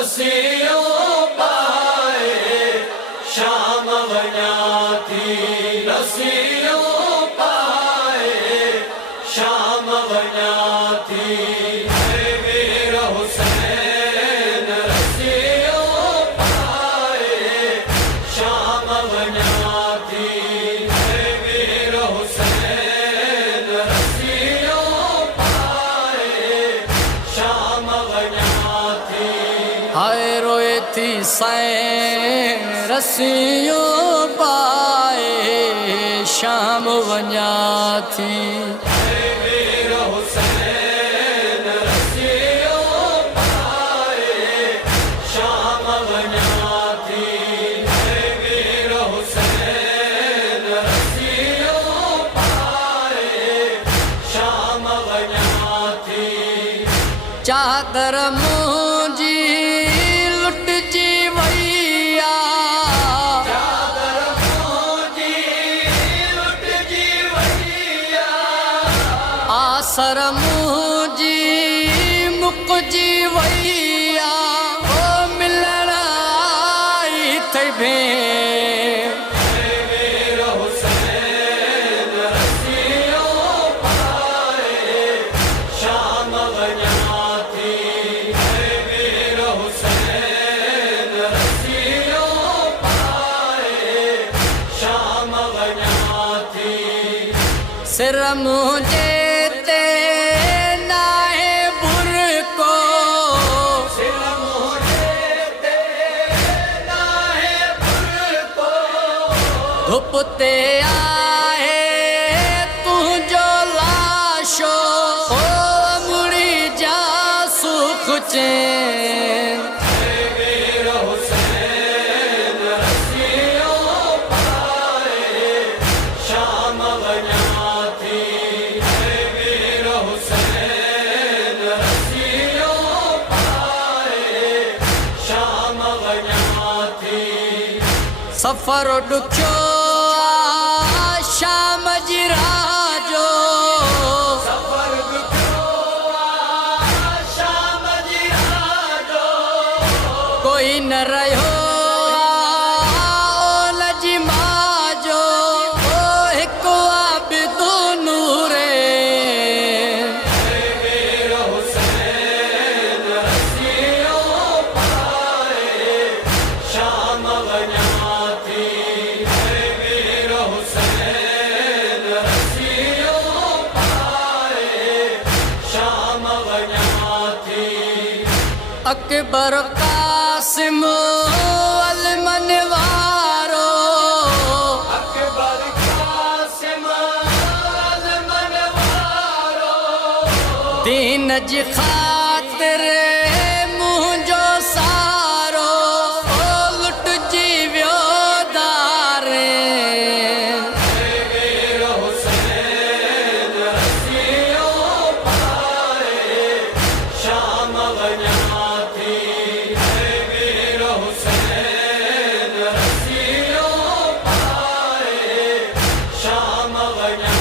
रसियों पाए शाम वञा थी, रसियों पाए शाम वञा थी। वीर हुसैन रसियों पाए शाम वञा थी, वीर हुसैन रसियों पाए शाम वञा थी। हाय रोए थी सैन रसियों पाए शाम वञा थी। वीर हुसैन रसियों पाए शाम वञा थी, वीर हुसैन रसियों पाए शाम वञा थी। चादर मुंहिंजी लुटजी वईया, चादर मुंहिंजी लुटजी वईया, आसर मुंहिंजी मुकजी वईया। ओ मिलण आई थई भेण, वीर हुसैन रसियों पाए शाम वञा थी, वीर हुसैन रसियों पाए शाम वञा थी। सिर मुंहिंजे ते नाहे बुरको, सिर मुंहिंजे ते नाहे बुरको, धुप ते आहे तुंहिंजो लाशो। ओ मुड़ी जा सुख चैन, वीर हुसैन रसियों पाए शाम वञा थी, वीर हुसैन रसियों पाए शाम वञा थी। सफ़र ॾुखियो शाम जी राह जो, सफ़र ॾुखियो शाम जी राह जो, कोई न रहियो ओल जी मां जो। ओ हिकु आबिदु नूरे, वीर हुसैन रसियों पाए शाम वञा थी, वीर हुसैन रसियों पाए शाम वञा थी। अकबर कासिम अलमन वारो, अकबर कासिम अलमन वारो, दीन जी ख़ातिर मुंहिंजो सारो। ओ लुटजी वियो दारे, वीर हुसैन रसियों पाए शाम वञा थी, वीर हुसैन रसियों पाए शाम वञा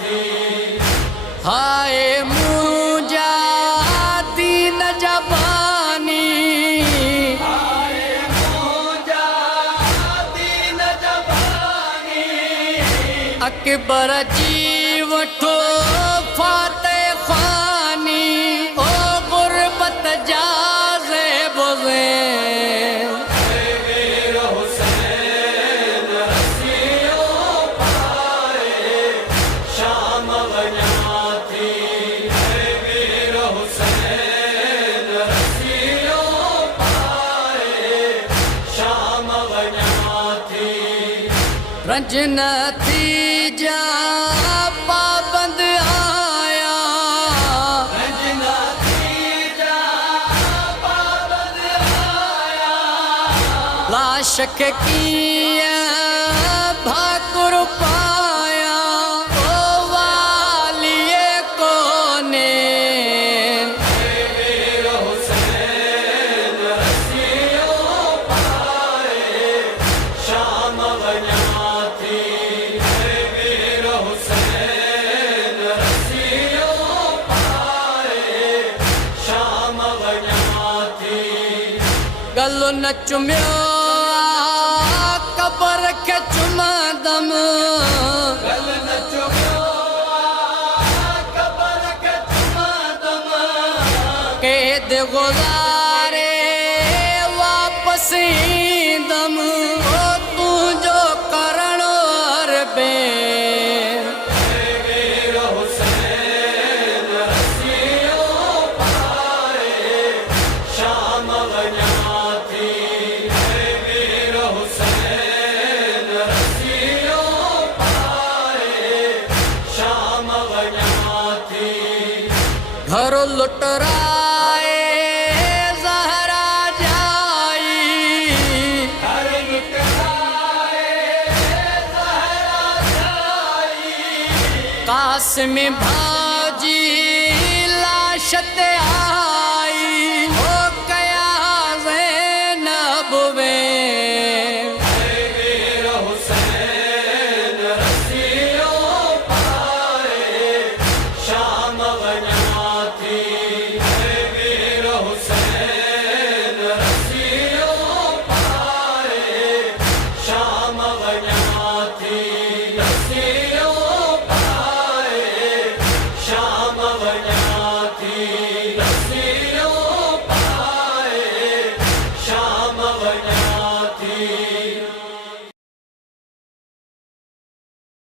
थी। हाय मुंहिंजा दीन जा बानी, हाय मुंहिंजा दीन जा बानी, अकबर जी वठो फातह ख़ानी। ओ गुरबत जा ज़ेब ज़ेब, वीर हुसैन रसियों पाए शाम वञा थी, वीर हुसैन रसियों पाए शाम वञा थी। रंज न थी जा पाबंद आया, रंज न थी जा पाबंद आया, लाश खे कीअं भाकुर पाया। ओ वालिए कोने, वीर हुसैन रसियों पाए शाम वञा थी, वीर हुसैन रसियों पाए शाम वञा थी। गलो न चुमियो कबर के चुमदम गल न चुमियो कबर के चुमदम कैद गुजारे वापस दम ओ तू जो करण और बे घर लुटराए ज़हरा जाई घर लुटराए ज़हरा जाई कासिम भा